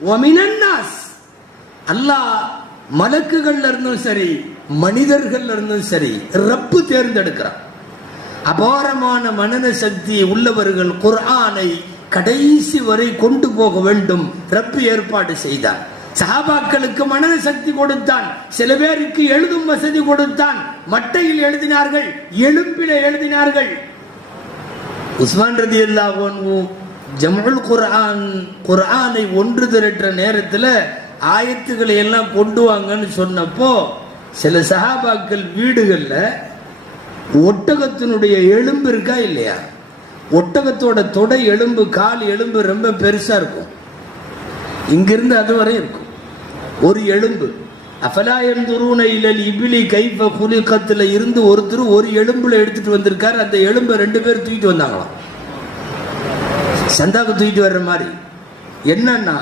வமினன்னாஸ், அல்லாஹ் மலக்குகள்ல இருந்தும் சரி மனிதர்கள் இருந்தும் சரி ரப்பு தேர்ந்தெடுக்கிறான். அபாரமான மனன சக்தி உள்ளவர்கள் குர்ஆனை கடைசி வரை கொண்டு போக வேண்டும் ரப்பு ஏற்பாடு செய்தார். சஹாபாக்களுக்கு மனன சக்தி கொடுத்தான், சில பேருக்கு எழுதும் வசதி கொடுத்தான். மட்டையில் எழுதினார்கள், எலும்பிலே எழுதினார்கள். உஸ்மான் ரலியல்லாஹு அன்ஹு ஜம்உல் குர்ஆனை ஒன்று திரட்ட நேரத்தில் ஆயத்துக்களை எல்லாம் கொண்டு வாங்கன்னு சொன்னப்போ சில சஹாபாக்கள் வீடுகள்ல ஒட்டகத்தினுடைய எலும்பு இருக்கா இல்லையா, ஒட்டகத்தோட தொடை எலும்பு கால் எலும்பு ரொம்ப பெருசா இருக்கும், இங்கிருந்து அது வரை இருக்கும் ஒரு எலும்பு. அஃபலா யன்துரூன இலல் இப்லி கைஃப குலிகத்ல இருந்து ஒருத்தர் ஒரு எலும்புல எடுத்துட்டு வந்திருக்காரு. அந்த எலும்பை 2 பேர் தூக்கிட்டு வந்தாங்களாம், சந்தாக்கு தூக்கிட்டு வர்ற மாதிரி. என்னன்னா